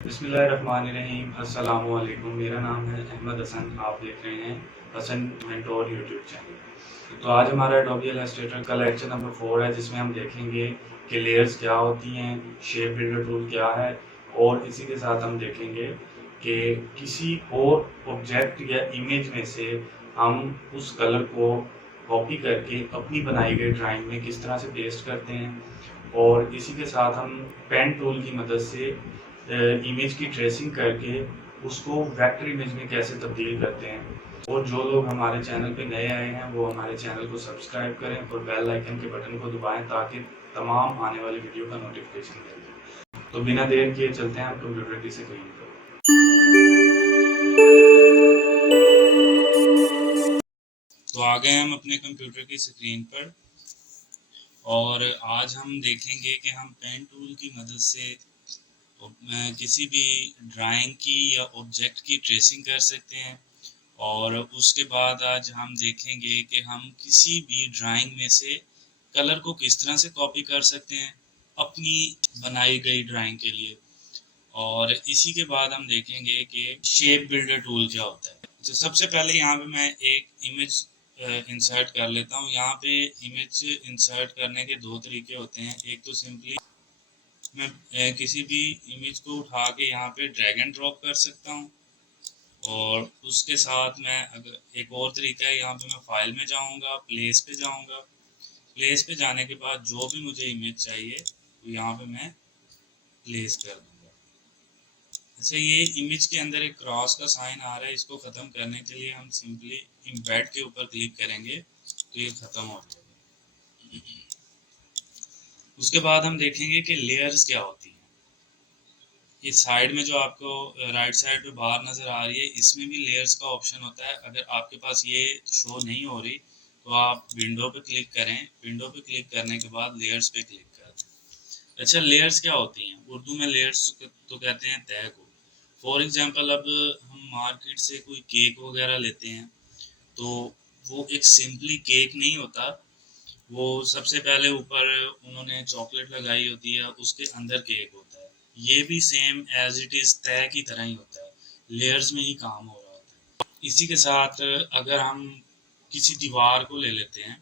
बिस्मिल्लाहिर्रहमानिर्रहीम। अस्सलामु अलैकुम। मेरा नाम है अहमद हसन। आप देख रहे हैं हसन मेंटोर यूट्यूब चैनल। तो आज हमारा एडोबी इलस्ट्रेटर का लेक्चर नंबर 4 है, जिसमें हम देखेंगे कि लेयर्स क्या होती हैं, शेप बिल्डर टूल क्या है, और इसी के साथ हम देखेंगे कि किसी और ऑब्जेक्ट या इमेज में से हम उस कलर को कॉपी करके अपनी बनाई गई ड्राइंग में किस तरह से पेस्ट करते हैं, और इसी के साथ हम पेन टूल की मदद से इमेज की ट्रेसिंग करके उसको वेक्टर इमेज में कैसे तब्दील करते हैं। और जो लोग हमारे चैनल पे नए आए हैं वो हमारे चैनल को सब्सक्राइब करें और बेल आइकन के बटन को दबाएं ताकि तमाम आने वाली वीडियो का नोटिफिकेशन मिल जाए। तो बिना देर किए चलते हैं हम कंप्यूटर की स्क्रीन पर। तो आ गए हम अपने कंप्यूटर की स्क्रीन पर, और आज हम देखेंगे कि हम पेन टूल की मदद से किसी भी ड्राइंग की या ऑब्जेक्ट की ट्रेसिंग कर सकते हैं। और उसके बाद आज हम देखेंगे कि हम किसी भी ड्राइंग में से कलर को किस तरह से कॉपी कर सकते हैं अपनी बनाई गई ड्राइंग के लिए। और इसी के बाद हम देखेंगे कि शेप बिल्डर टूल क्या होता है। तो सबसे पहले यहाँ पे मैं एक इमेज इंसर्ट कर लेता हूँ। यहाँ पे इमेज इंसर्ट करने के दो तरीके होते हैं। एक तो सिंपली मैं किसी भी इमेज को उठा के यहाँ पे ड्रैग एंड ड्रॉप कर सकता हूँ, और उसके साथ मैं अगर एक और तरीका है, यहाँ पे मैं फाइल में जाऊँगा, प्लेस पे जाऊँगा। प्लेस पे जाने के बाद जो भी मुझे इमेज चाहिए तो यहाँ पे मैं प्लेस कर दूँगा। अच्छा, ये इमेज के अंदर एक क्रॉस का साइन आ रहा है, इसको ख़त्म करने के लिए हम सिंपली इम्बेड के ऊपर क्लिक करेंगे तो ये ख़त्म हो जाएगा। उसके बाद हम देखेंगे कि लेयर्स क्या होती हैं। ये साइड में जो आपको राइट साइड पे बार नज़र आ रही है, इसमें भी लेयर्स का ऑप्शन होता है। अगर आपके पास ये शो नहीं हो रही तो आप विंडो पे क्लिक करें। विंडो पे क्लिक करने के बाद लेयर्स पे क्लिक कर दें। अच्छा, लेयर्स क्या होती हैं? उर्दू में लेयर्स तो कहते हैं तह को। फॉर एग्जांपल, अब हम मार्केट से कोई केक वगैरह लेते हैं तो वो एक सिंपली केक नहीं होता। वो सबसे पहले ऊपर उन्होंने चॉकलेट लगाई होती है, उसके अंदर केक होता है। ये भी सेम एज इट इज़ तय की तरह ही होता है, लेयर्स में ही काम हो रहा होता है। इसी के साथ अगर हम किसी दीवार को ले लेते हैं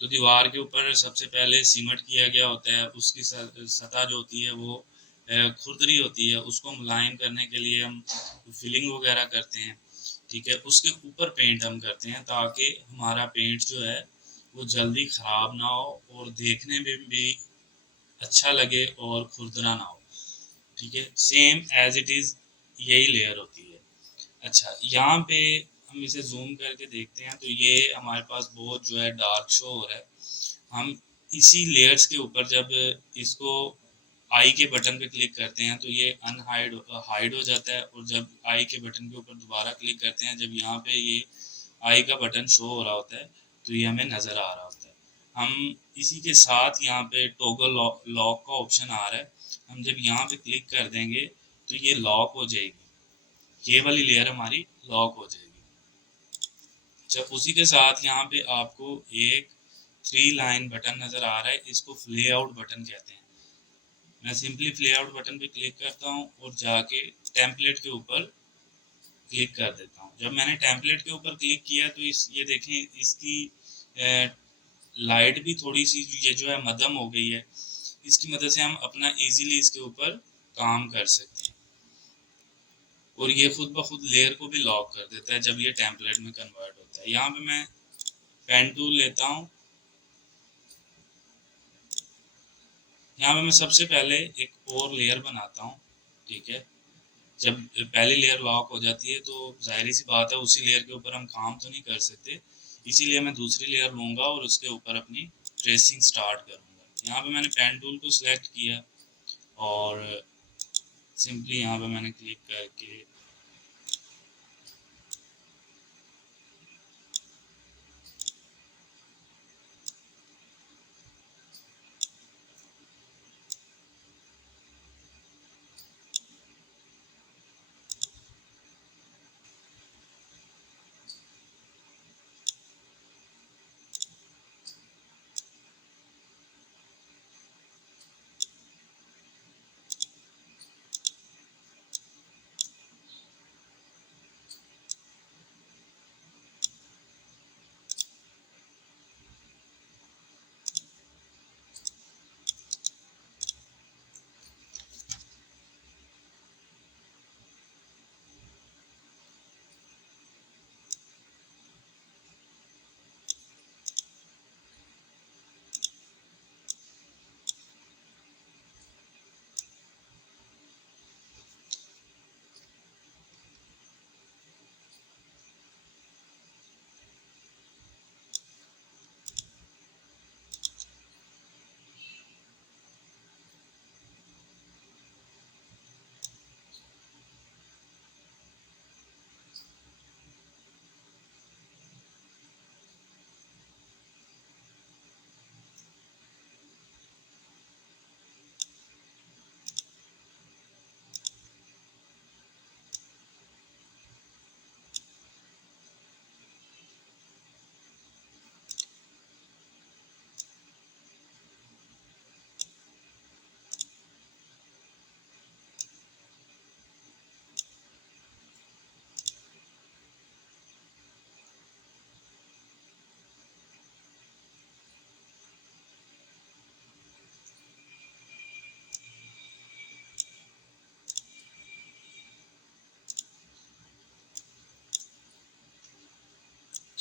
तो दीवार के ऊपर सबसे पहले सीमेंट किया गया होता है। उसकी सतह जो होती है वो खुरदरी होती है। उसको मुलायम करने के लिए हम फिलिंग वगैरह करते हैं, ठीक है। उसके ऊपर पेंट हम करते हैं ताकि हमारा पेंट जो है वो जल्दी ख़राब ना हो और देखने में भी अच्छा लगे और खुरदरा ना हो, ठीक है। सेम एज इट इज़ यही लेयर होती है। अच्छा, यहाँ पे हम इसे जूम करके देखते हैं तो ये हमारे पास बहुत जो है डार्क शो हो रहा है। हम इसी लेयर्स के ऊपर जब इसको आई के बटन पे क्लिक करते हैं तो ये अनहाइड हाइड हो जाता है, और जब आई के बटन के ऊपर दोबारा क्लिक करते हैं, जब यहाँ पे ये आई का बटन शो हो रहा होता है तो ये हमें नज़र आ रहा होता है। हम इसी के साथ यहाँ पे टॉगल लॉक का ऑप्शन आ रहा है। हम जब यहाँ पे क्लिक कर देंगे तो ये लॉक हो जाएगी, ये वाली लेयर हमारी लॉक हो जाएगी। जब उसी के साथ यहाँ पे आपको एक 3 लाइन बटन नज़र आ रहा है, इसको फ्ले आउट बटन कहते हैं। मैं सिंपली फ्ले आउट बटन पे क्लिक करता हूँ और जाके टेम्पलेट के ऊपर क्लिक कर देता हूँ। जब मैंने टेम्पलेट के ऊपर क्लिक किया तो ये देखें, इसकी लाइट भी थोड़ी सी ये जो है मध्यम हो गई है। इसकी मदद से हम अपना इजीली इसके ऊपर काम कर सकते हैं, और ये खुद ब खुद लेयर को भी लॉक कर देता है जब ये टेम्पलेट में कन्वर्ट होता है। यहाँ पे मैं पेन टूल लेता हूँ। यहाँ पे मैं सबसे पहले एक और लेयर बनाता हूँ, ठीक है। जब पहली लेयर लॉक हो जाती है तो जाहिर सी बात है उसी लेयर के ऊपर हम काम तो नहीं कर सकते, इसीलिए मैं दूसरी लेयर लूँगा और उसके ऊपर अपनी ट्रेसिंग स्टार्ट करूँगा। यहाँ पे मैंने पेन टूल को सिलेक्ट किया और सिंपली यहाँ पे मैंने क्लिक करके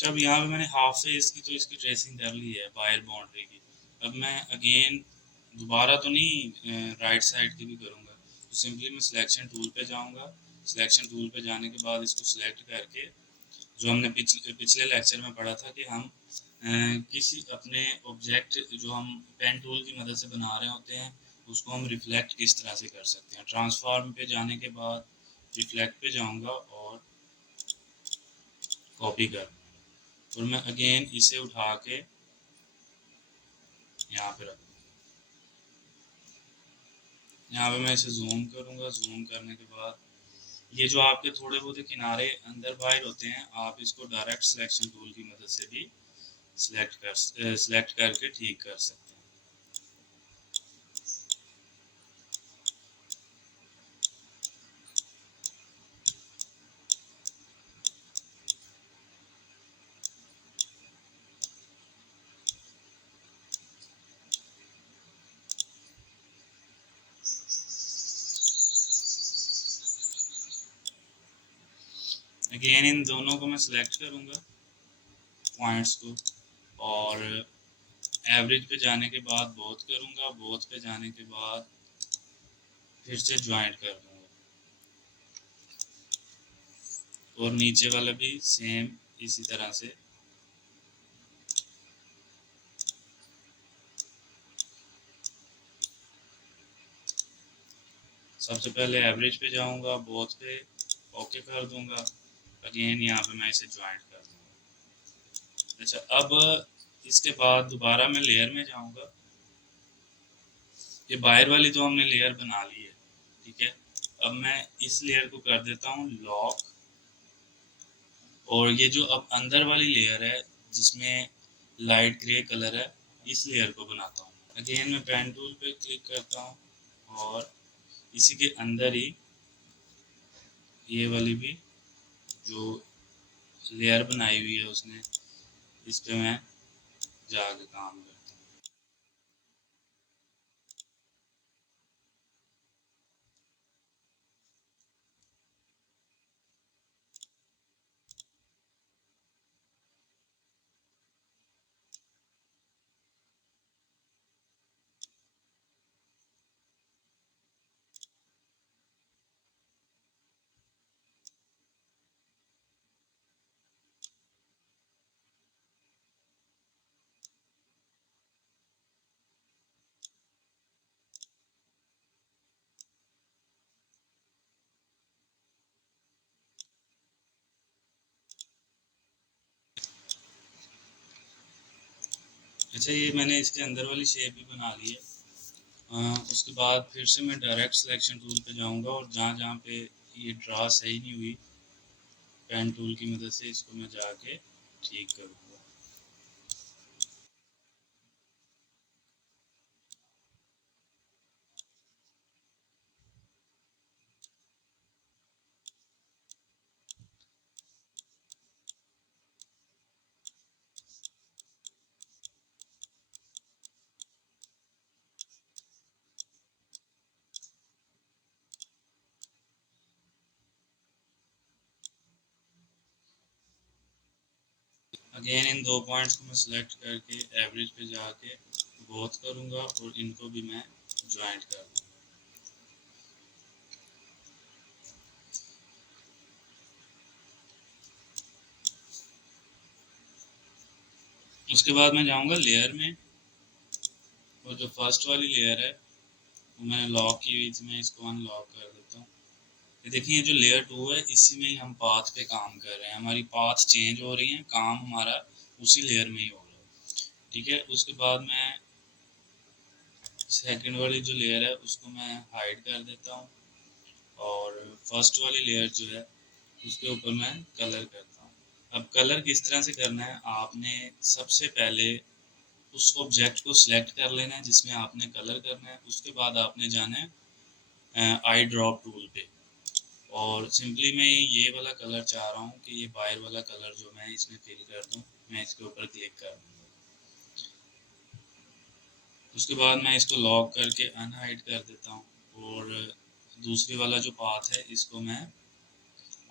अब यहाँ पे मैंने हाफ फेस की तो इसकी ट्रेसिंग कर ली है बाहर बाउंड्री की। अब मैं अगेन दोबारा तो नहीं राइट साइड की भी करूँगा, तो सिंपली मैं सिलेक्शन टूल पे जाऊँगा। सिलेक्शन टूल पे जाने के बाद इसको सिलेक्ट करके, जो हमने पिछले लेक्चर में पढ़ा था कि हम किसी अपने ऑब्जेक्ट जो हम पेन टूल की मदद से बना रहे होते हैं उसको हम रिफ्लेक्ट किस तरह से कर सकते हैं। ट्रांसफॉर्म पे जाने के बाद रिफ्लेक्ट पे जाऊँगा और कॉपी कर, और मैं अगेन इसे उठा के यहाँ पे रख, यहाँ पे मैं इसे जूम करूँगा। जूम करने के बाद ये जो आपके थोड़े बहुत किनारे अंदर बाहर होते हैं, आप इसको डायरेक्ट सिलेक्शन टूल की मदद से भी सिलेक्ट करके ठीक कर सकते हैं। अगेन इन दोनों को मैं सिलेक्ट करूँगा पॉइंट्स को, और एवरेज पे जाने के बाद बोथ करूँगा। बोथ पे जाने के बाद फिर से ज्वाइंट कर दूँगा, और नीचे वाला भी सेम इसी तरह से। सबसे पहले एवरेज पे जाऊँगा, बोथ पे ओके कर दूँगा। अगेन यहाँ पे मैं इसे ज्वाइंट कर दूँगा। अच्छा, अब इसके बाद दोबारा मैं लेयर में जाऊँगा। ये बाहर वाली तो हमने लेयर बना ली है, ठीक है। अब मैं इस लेयर को कर देता हूँ लॉक, और ये जो अब अंदर वाली लेयर है जिसमें लाइट ग्रे कलर है, इस लेयर को बनाता हूँ। अगेन मैं पेन टूल पे क्लिक करता हूँ, और इसी के अंदर ही ये वाली भी जो लेयर बनाई हुई है उसने, इस पे मैं जाके काम करता हूँ। अच्छा, ये मैंने इसके अंदर वाली शेप भी बना ली है। उसके बाद फिर से मैं डायरेक्ट सिलेक्शन टूल पे जाऊंगा, और जहाँ जहाँ पे ये ड्रा सही नहीं हुई, पेन टूल की मदद से इसको मैं जाके ठीक करूँगा। अगेन इन दो पॉइंट्स को मैं सिलेक्ट करके एवरेज पे जाके बोथ करूँगा, और इनको भी मैं ज्वाइंट कर दूँगा। उसके बाद मैं जाऊँगा लेयर में, और जो फर्स्ट वाली लेयर है वो मैंने लॉक की हुई थी, मैं इसको अनलॉक कर देता हूँ। ये देखिए, ये जो लेयर 2 है इसी में ही हम पाथ पे काम कर रहे हैं, हमारी पाथ चेंज हो रही है, काम हमारा उसी लेयर में ही हो रहा है, ठीक है। उसके बाद मैं सेकंड वाली जो लेयर है उसको मैं हाइड कर देता हूँ, और फर्स्ट वाली लेयर जो है उसके ऊपर मैं कलर करता हूँ। अब कलर किस तरह से करना है, आपने सबसे पहले उस ऑब्जेक्ट को सिलेक्ट कर लेना है जिसमें आपने कलर करना है। उसके बाद आपने जाना है आई ड्रॉप टूल पे, और सिंपली मैं ये वाला कलर चाह रहा हूँ कि ये बाहर वाला कलर जो मैं इसमें फिल कर दूँ, मैं इसके ऊपर क्लिक कर दूँगा। उसके बाद मैं इसको लॉक करके अनहाइड कर देता हूँ, और दूसरी वाला जो पाथ है इसको मैं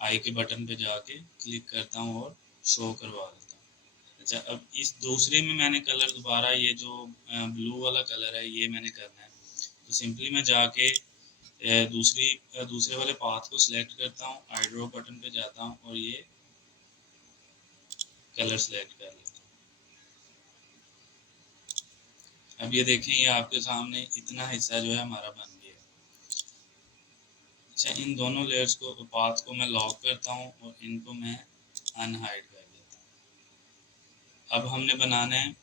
आई के बटन पे जाके क्लिक करता हूँ और शो करवा देता हूँ। अच्छा, अब इस दूसरे में मैंने कलर दोबारा ये जो ब्लू वाला कलर है ये मैंने करना है। तो सिंपली मैं जाके दूसरे वाले पाथ को सिलेक्ट करता हूँ, आई ड्रॉप बटन पे जाता हूँ और ये कलर सिलेक्ट कर लेता हूँ। अब ये देखें, ये आपके सामने इतना हिस्सा जो है हमारा बन गया। अच्छा, इन दोनों लेयर्स को, पाथ को मैं लॉक करता हूँ और इनको मैं अनहाइड कर देता हूँ। अब हमने बनाना है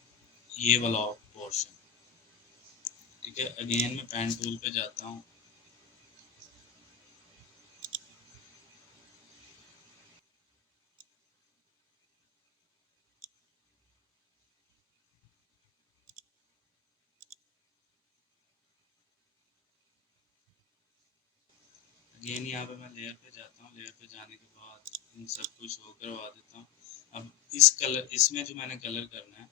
ये वाला पोर्शन। ठीक है, अगेन मैं पेन टूल पे जाता हूँ। अगेन यहाँ पे मैं लेयर पे जाता हूँ। लेयर पे जाने के बाद इन सब कुछ शो करवा देता हूँ। अब इस कलर, इसमें जो मैंने कलर करना है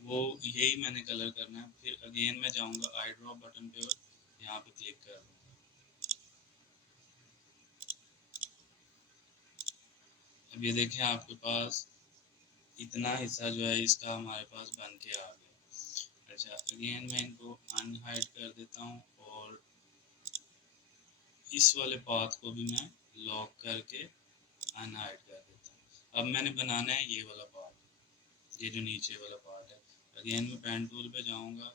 वो यही मैंने कलर करना है। फिर अगेन मैं जाऊँगा आई ड्रॉप बटन पे और यहाँ पे क्लिक कर दूँगा। अब ये देखें, आपके पास इतना हिस्सा जो है इसका हमारे पास बन के आ गया। अच्छा, अगेन मैं इनको अनहाइड कर देता हूँ और इस वाले पाथ को भी मैं लॉक करके अनहाइड कर देता हूँ। अब मैंने बनाना है ये वाला पार्ट, ये जो नीचे वाला पार्ट है। अगेन मैं पेन टूल पे जाऊँगा।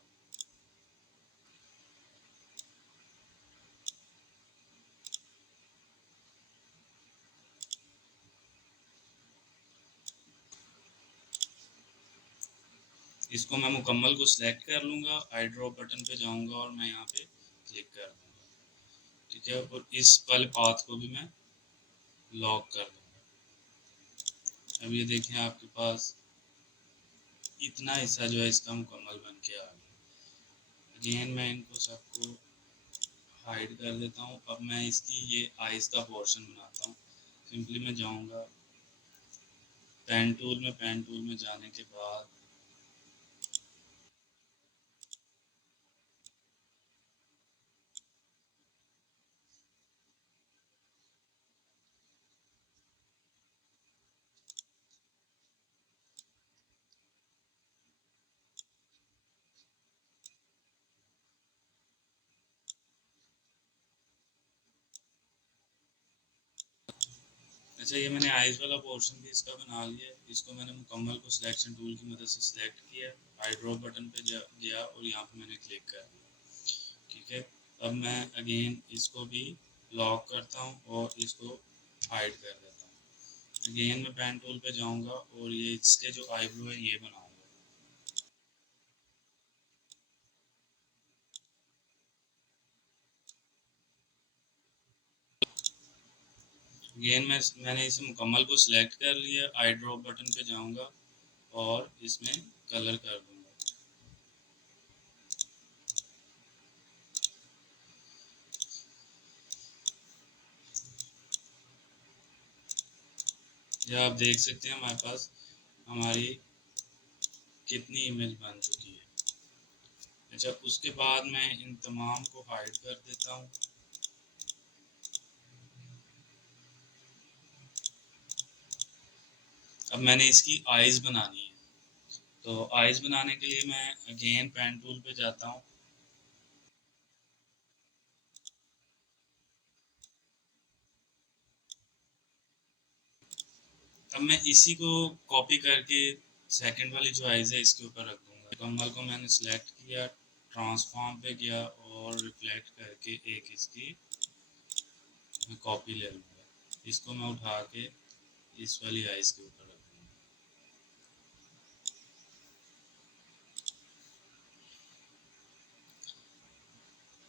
इसको मैं मुकम्मल को सिलेक्ट कर लूँगा, आई ड्रॉप बटन पे जाऊँगा और मैं यहाँ पे क्लिक कर दूँगा। ठीक है, और इस वाले पाथ को भी मैं लॉक कर दूँगा। अब ये देखें, आपके पास इतना हिस्सा जो है इसका मुकम्मल बन के आ गया। अगेन मैं इनको सबको हाइड कर देता हूँ। अब मैं इसकी ये आइस का पोर्शन बनाता हूँ। सिंपली मैं जाऊँगा पेन टूल में जाने के बाद अच्छा, ये मैंने आइस वाला पोर्शन भी इसका बना लिया है। इसको मैंने मुकम्मल को सिलेक्शन टूल की मदद से सिलेक्ट किया, आई ड्रॉप बटन पे गया और यहाँ पे मैंने क्लिक कर दिया। ठीक है, अब मैं अगेन इसको भी लॉक करता हूँ और इसको हाइड कर देता हूँ। अगेन मैं पेन टूल पे जाऊँगा और ये इसके जो आईब्रो है ये बनाऊँगा। अगेन मैंने इसे मुकम्मल को सिलेक्ट कर लिया, आई ड्रॉप बटन पे जाऊँगा और इसमें कलर कर दूँगा। यह आप देख सकते हैं हमारे पास हमारी कितनी इमेज बन चुकी है। अच्छा, उसके बाद मैं इन तमाम को हाइड कर देता हूँ। अब मैंने इसकी आइज़ बनानी है। तो आइज़ बनाने के लिए मैं अगेन पेन टूल पे जाता हूँ। अब मैं इसी को कॉपी करके सेकंड वाली जो आइज़ है इसके ऊपर रख दूँगा। कमल को मैंने सिलेक्ट किया, ट्रांसफॉर्म पे गया और रिफ्लेक्ट करके एक इसकी मैं कॉपी ले लूँगा। इसको मैं उठा के इस वाली आइज़ के ऊपर रख दूँगा।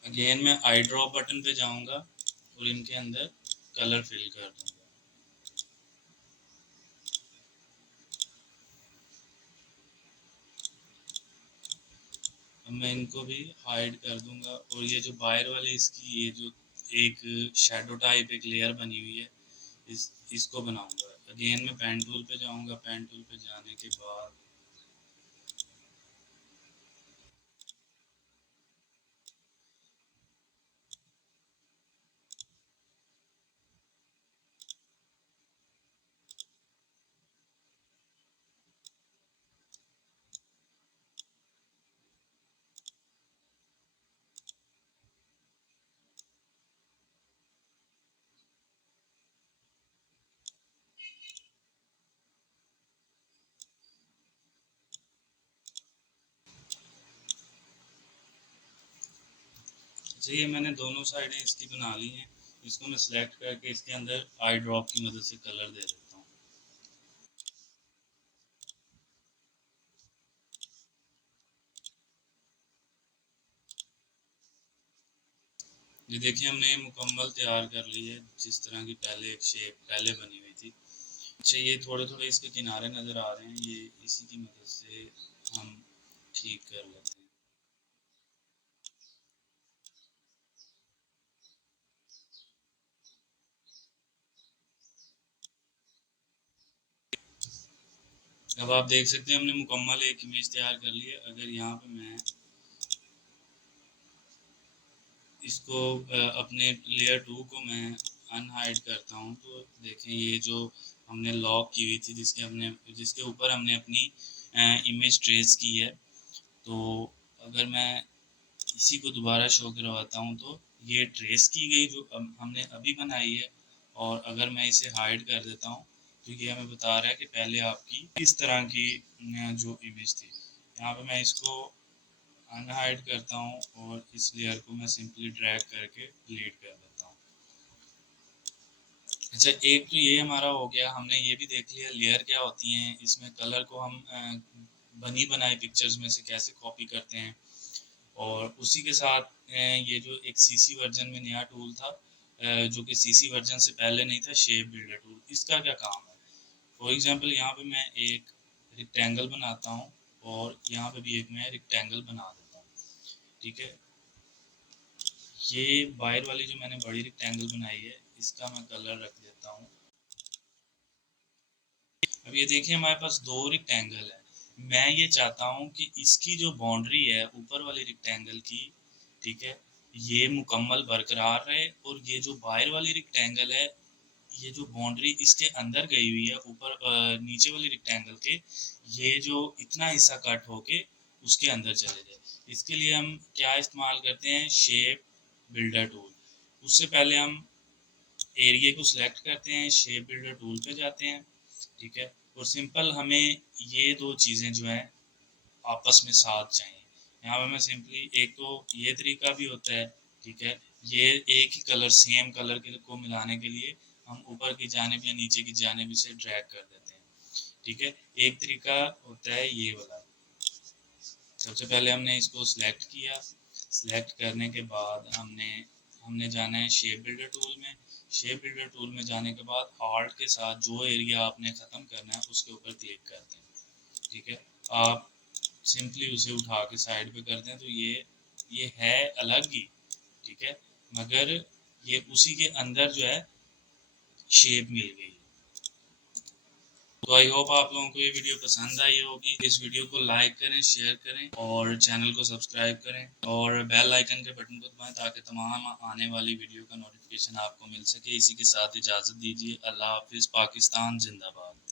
अगेन मैं आई ड्रॉप बटन पे जाऊँगा और इनके अंदर कलर फिल कर दूँगा। अब मैं इनको भी हाइड कर दूँगा और ये जो बाहर वाली इसकी ये जो एक शैडो टाइप एक लेयर बनी हुई है, इसको बनाऊँगा। अगेन मैं पेन टूल पे जाऊँगा। पेन टूल पे जाने के बाद ये मैंने दोनों साइडें इसकी बना ली हैं। इसको मैं सिलेक्ट करके इसके अंदर आई ड्रॉप की मदद से कलर दे देता हूँ। ये देखिए हमने ये मुकम्मल तैयार कर ली है, जिस तरह की पहले एक शेप पहले बनी हुई थी। अच्छा, ये थोड़े थोड़े इसके किनारे नज़र आ रहे हैं, ये इसी की मदद से हम ठीक कर लेते हैं। अब आप देख सकते हैं हमने मुकम्मल एक इमेज तैयार कर ली है। अगर यहाँ पे मैं इसको अपने लेयर 2 को मैं अनहाइड करता हूँ, तो देखें ये जो हमने लॉक की हुई थी, जिसके ऊपर हमने अपनी इमेज ट्रेस की है, तो अगर मैं इसी को दोबारा शो करवाता हूँ तो ये ट्रेस की गई जो हमने अभी बनाई है। और अगर मैं इसे हाइड कर देता हूँ तो ये हमें बता रहा है कि पहले आपकी इस तरह की जो इमेज थी। यहाँ पे मैं इसको अनहाइड करता हूँ और इस लेयर को मैं सिंपली ड्रैग करके डिलीट कर देता हूँ। अच्छा, एक तो ये हमारा हो गया, हमने ये भी देख लिया लेयर क्या होती हैं, इसमें कलर को हम बनी बनाई पिक्चर्स में से कैसे कॉपी करते हैं। और उसी के साथ ये जो एक सीसी वर्जन में नया टूल था, जो कि सीसी वर्जन से पहले नहीं था, शेप बिल्डर टूल, इसका क्या काम है। फॉर एग्जांपल यहाँ पे मैं एक रेक्टेंगल बनाता हूँ और यहाँ पे भी एक मैं रेक्टेंगल बना देता हूँ। ठीक है, ये बाहर वाली जो मैंने बड़ी रेक्टेंगल बनाई है, इसका मैं कलर रख देता हूँ। अब ये देखिए हमारे पास दो रेक्टेंगल है। मैं ये चाहता हूँ कि इसकी जो बाउंड्री है ऊपर वाली रेक्टेंगल की, ठीक है, ये मुकम्मल बरकरार रहे, और ये जो बाहर वाली रेक्टेंगल है, ये जो बाउंड्री इसके अंदर गई हुई है ऊपर नीचे वाली रेक्टेंगल के, ये जो इतना हिस्सा कट होके उसके अंदर चले जाए। इसके लिए हम क्या इस्तेमाल करते हैं, शेप बिल्डर टूल। उससे पहले हम एरिया को सिलेक्ट करते हैं, शेप बिल्डर टूल पे जाते हैं। ठीक है, और सिंपल हमें ये दो चीज़ें जो हैं आपस में साथ चाहिए। यहाँ पे मैं सिंपली, एक तो ये तरीका भी होता है, ठीक है, ये एक ही कलर सेम कलर के को मिलाने के लिए हम ऊपर की जानिब या नीचे की जानिब इसे ड्रैग कर देते हैं। ठीक है, एक तरीका होता है ये वाला। सबसे पहले हमने इसको सिलेक्ट किया, सिलेक्ट करने के बाद हमने हमने जाना है शेप बिल्डर टूल में। शेप बिल्डर टूल में जाने के बाद आर्ट के साथ जो एरिया आपने ख़त्म करना है उसके ऊपर क्लिक करते हैं। ठीक है, आप सिंपली उसे उठा के साइड पे कर दें तो ये है अलग ही, ठीक है, मगर ये उसी के अंदर जो है शेप मिल गई। तो आई होप आप लोगों को ये वीडियो पसंद आई होगी। इस वीडियो को लाइक करें, शेयर करें और चैनल को सब्सक्राइब करें और बेल आइकन के बटन को दबाएं ताकि तमाम आने वाली वीडियो का नोटिफिकेशन आपको मिल सके। इसी के साथ इजाज़त दीजिए। अल्लाह हाफिज़। पाकिस्तान जिंदाबाद।